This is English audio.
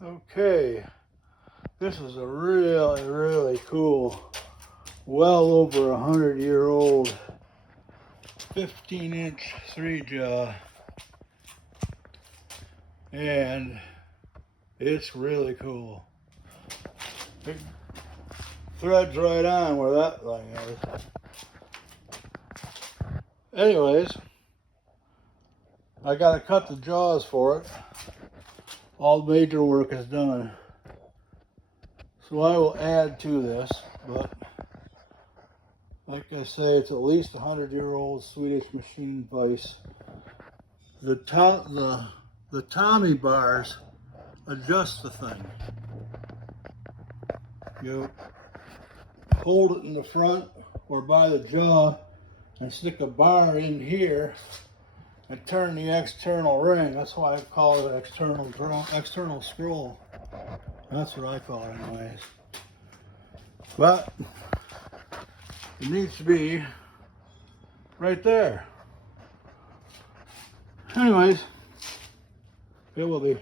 Okay, this is a really cool, well over 100-year-old 15-inch 3-jaw, and it's really cool. It threads right on where that thing is. Anyways, I gotta cut the jaws for it. All the major work is done. So I will add to this, but like I say, it's at least 100-year-old Swedish machine vise. The Tommy bars adjust the thing. You hold it in the front or by the jaw and stick a bar in here and turn the external ring. That's why I call it an external scroll. That's what I call it anyways. But it needs to be right there. Anyways, it will be.